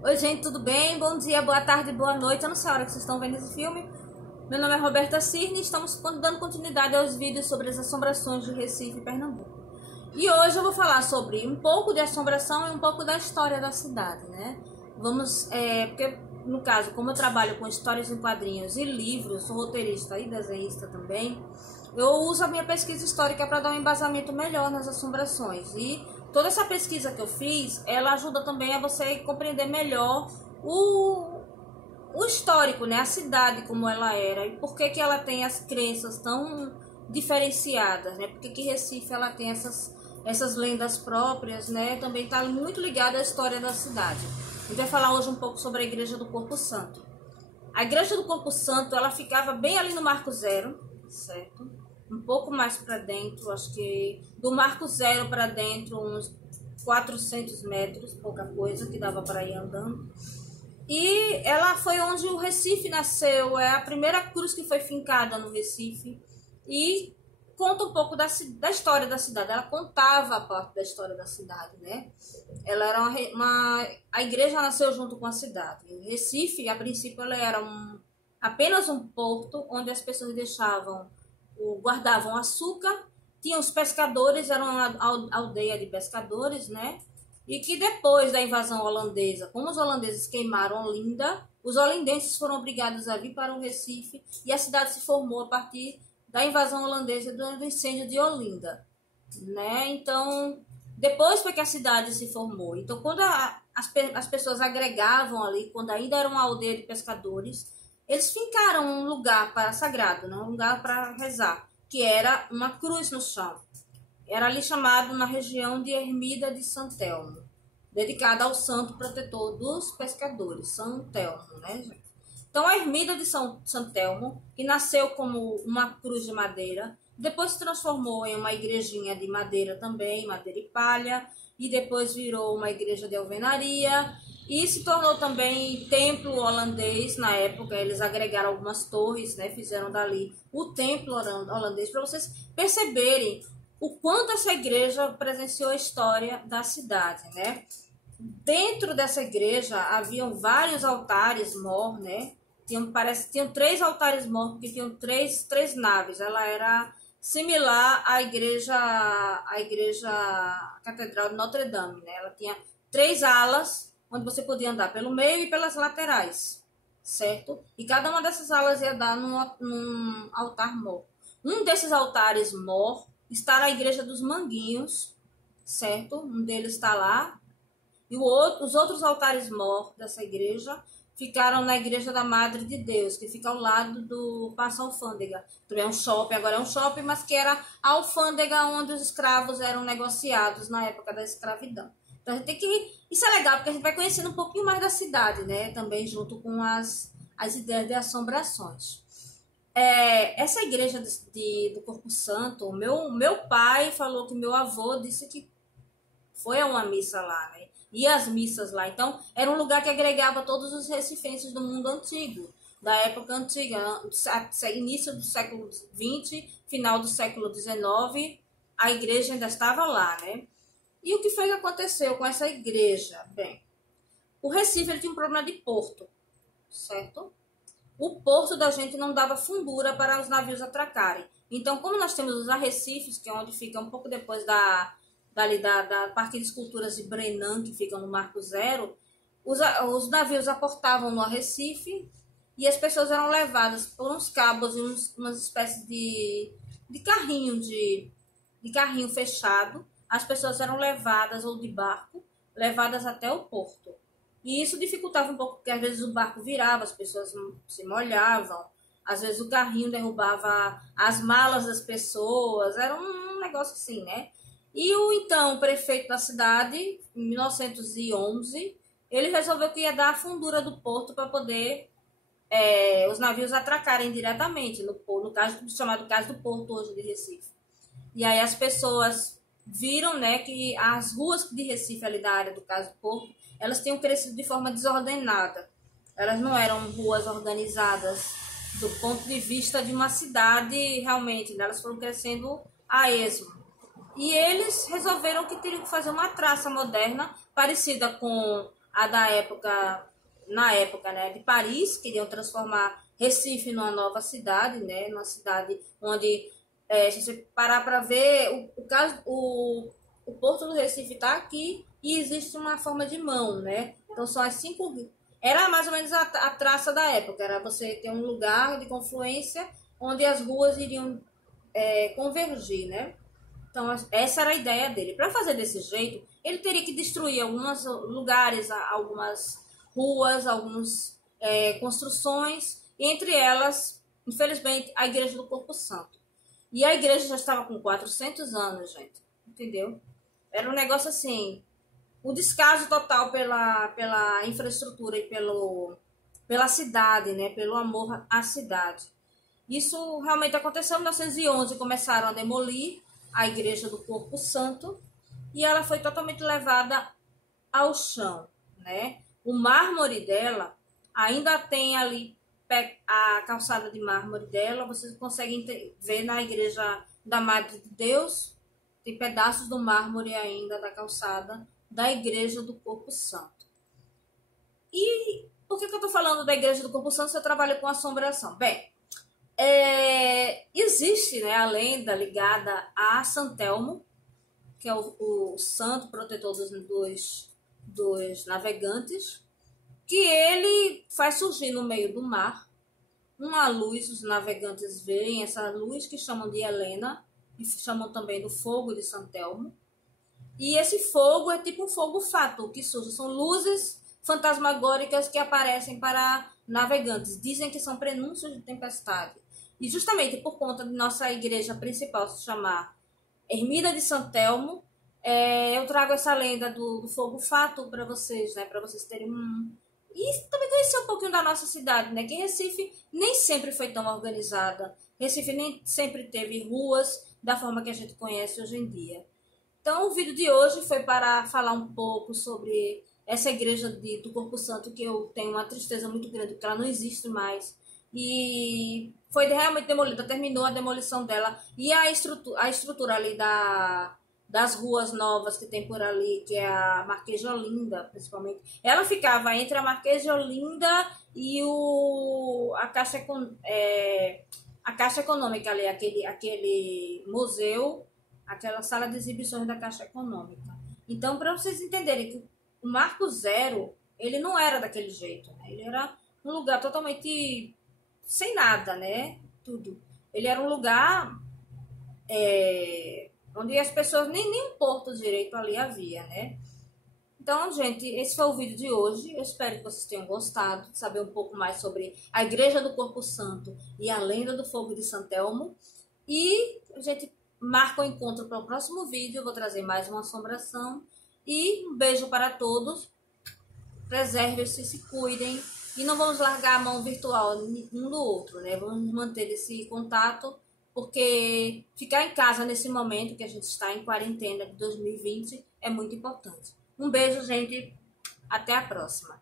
Oi, gente, tudo bem? Bom dia, boa tarde, boa noite. Eu não sei a hora que vocês estão vendo esse filme. Meu nome é Roberta Cirne e estamos dando continuidade aos vídeos sobre as assombrações de Recife e Pernambuco. E hoje eu vou falar sobre um pouco de assombração e um pouco da história da cidade, né? Porque no caso, como eu trabalho com histórias em quadrinhos e livros, sou roteirista e desenhista também, eu uso a minha pesquisa histórica para dar um embasamento melhor nas assombrações. E toda essa pesquisa que eu fiz, ela ajuda também a você compreender melhor o histórico, né? A cidade como ela era e por que que ela tem as crenças tão diferenciadas, né? Por que Recife ela tem essas lendas próprias, né? Também está muito ligada à história da cidade. A gente vai falar hoje um pouco sobre a Igreja do Corpo Santo. A Igreja do Corpo Santo, ela ficava bem ali no Marco Zero, certo? Um pouco mais para dentro, acho que do Marco Zero para dentro, uns 400 metros, pouca coisa, que dava para ir andando. E ela foi onde o Recife nasceu, é a primeira cruz que foi fincada no Recife. E conta um pouco da história da cidade. Ela contava a parte da história da cidade, né? Ela era a igreja nasceu junto com a cidade. O Recife, a princípio, ela era apenas um porto onde as pessoas guardavam açúcar. Tinha os pescadores, era uma aldeia de pescadores, né? E que depois da invasão holandesa, como os holandeses queimaram Olinda, os holindenses foram obrigados a vir para o Recife e a cidade se formou a partir da invasão holandesa do incêndio de Olinda, né? Então, depois foi que a cidade se formou. Então, quando as pessoas agregavam ali, quando ainda era uma aldeia de pescadores, eles fincaram um lugar sagrado, né? Um lugar para rezar, que era uma cruz no chão. Era ali chamado na região de Ermida de São Telmo, dedicada ao santo protetor dos pescadores, São Telmo, né, gente? Então, a Ermida de São Telmo, que nasceu como uma cruz de madeira, depois se transformou em uma igrejinha de madeira também, madeira e palha, e depois virou uma igreja de alvenaria, e se tornou também templo holandês. Na época, eles agregaram algumas torres, né, fizeram dali o templo holandês, para vocês perceberem o quanto essa igreja presenciou a história da cidade, né? Dentro dessa igreja haviam vários altares mor, né? Tinham 3 altares mor, porque tinham três naves. Ela era similar à igreja Catedral de Notre Dame, né? Ela tinha 3 alas, onde você podia andar pelo meio e pelas laterais, certo? E cada uma dessas alas ia dar num altar mor. Um desses altares mor está na Igreja dos Manguinhos, certo? Um deles está lá. E os outros altares mor dessa igreja ficaram na Igreja da Madre de Deus, que fica ao lado do Paço Alfândega. Também é um shopping, agora é um shopping, mas que era a alfândega onde os escravos eram negociados na época da escravidão. Então a gente tem que... Isso é legal, porque a gente vai conhecendo um pouquinho mais da cidade, né? Também junto com as ideias de assombrações. Essa igreja do Corpo Santo, meu pai falou que meu avô disse que foi a uma missa lá, né? E as missas lá. Então, era um lugar que agregava todos os recifenses do mundo antigo, da época antiga, início do século XX, final do século XIX, a igreja ainda estava lá, né? E o que foi que aconteceu com essa igreja? Bem, o Recife ele tinha um problema de porto, certo? O porto da gente não dava fundura para os navios atracarem. Então, como nós temos os arrecifes, que é onde fica um pouco depois da Parque de Esculturas de Brenan, que fica no Marco Zero, os navios aportavam no arrecife e as pessoas eram levadas por uns cabos e umas espécies de carrinho, de carrinho fechado. As pessoas eram levadas, ou de barco, levadas até o porto. E isso dificultava um pouco, porque às vezes o barco virava, as pessoas se molhavam, às vezes o carrinho derrubava as malas das pessoas, era um negócio assim, né? E o prefeito da cidade, em 1911, ele resolveu que ia dar a fundura do porto para poder os navios atracarem diretamente, no caso, chamado caso do porto hoje de Recife. E aí as pessoas viram, né, que as ruas de Recife, ali da área do caso do porto, elas tinham crescido de forma desordenada. Elas não eram ruas organizadas do ponto de vista de uma cidade realmente, né? Elas foram crescendo a esmo. E eles resolveram que teriam que fazer uma traça moderna parecida com na época, né, de Paris, queriam transformar Recife numa nova cidade, né, numa cidade onde, se você parar para ver, o Porto do Recife está aqui e existe uma forma de mão, né? Então são as 5. Era mais ou menos a traça da época, era você ter um lugar de confluência onde as ruas iriam convergir, né? Então essa era a ideia dele. Para fazer desse jeito, ele teria que destruir alguns lugares, algumas ruas, algumas construções, entre elas, infelizmente, a Igreja do Corpo Santo. E a igreja já estava com 400 anos, gente, entendeu? Era um negócio assim, o descaso total pela infraestrutura e pela cidade, né? Pelo amor à cidade. Isso realmente aconteceu em 1911, começaram a demolir a Igreja do Corpo Santo e ela foi totalmente levada ao chão, né? O mármore dela ainda tem ali a calçada de mármore dela, vocês conseguem ver na Igreja da Madre de Deus, tem pedaços do mármore ainda da calçada da Igreja do Corpo Santo. E por que eu estou falando da Igreja do Corpo Santo se eu trabalho com assombração? Bem, existe, né, a lenda ligada a Santelmo, que é o santo protetor dos navegantes, que ele faz surgir no meio do mar uma luz, os navegantes veem essa luz que chamam de Helena, e chamam também do fogo de Santelmo. E esse fogo é tipo um fogo fato que surge, são luzes fantasmagóricas que aparecem para navegantes. Dizem que são prenúncios de tempestade. E justamente por conta de nossa igreja principal se chamar Ermida de Santelmo, eu trago essa lenda do fogo fato para vocês, né? Para vocês terem E também conhecer um pouquinho da nossa cidade, né? Que Recife nem sempre foi tão organizada. Recife nem sempre teve ruas da forma que a gente conhece hoje em dia. Então, o vídeo de hoje foi para falar um pouco sobre essa igreja do Corpo Santo, que eu tenho uma tristeza muito grande, porque ela não existe mais. E foi realmente demolida, terminou a demolição dela. E a estrutura ali das ruas novas que tem por ali, que é a Marquês de Olinda, principalmente. Ela ficava entre a Marquês de Olinda e a Caixa Econômica ali, aquele museu, aquela sala de exibições da Caixa Econômica. Então, para vocês entenderem que o Marco Zero, ele não era daquele jeito, né? Ele era um lugar totalmente sem nada, né? Tudo. Ele era um lugar onde as pessoas nem um porto direito ali havia, né? Então, gente, esse foi o vídeo de hoje. Eu espero que vocês tenham gostado de saber um pouco mais sobre a Igreja do Corpo Santo e a lenda do fogo de Santelmo. E a gente marca o encontro para o próximo vídeo. Eu vou trazer mais uma assombração. E um beijo para todos. Preservem-se, se cuidem. E não vamos largar a mão virtual um do outro, né? Vamos manter esse contato, porque ficar em casa nesse momento que a gente está em quarentena de 2020 é muito importante. Um beijo, gente. Até a próxima.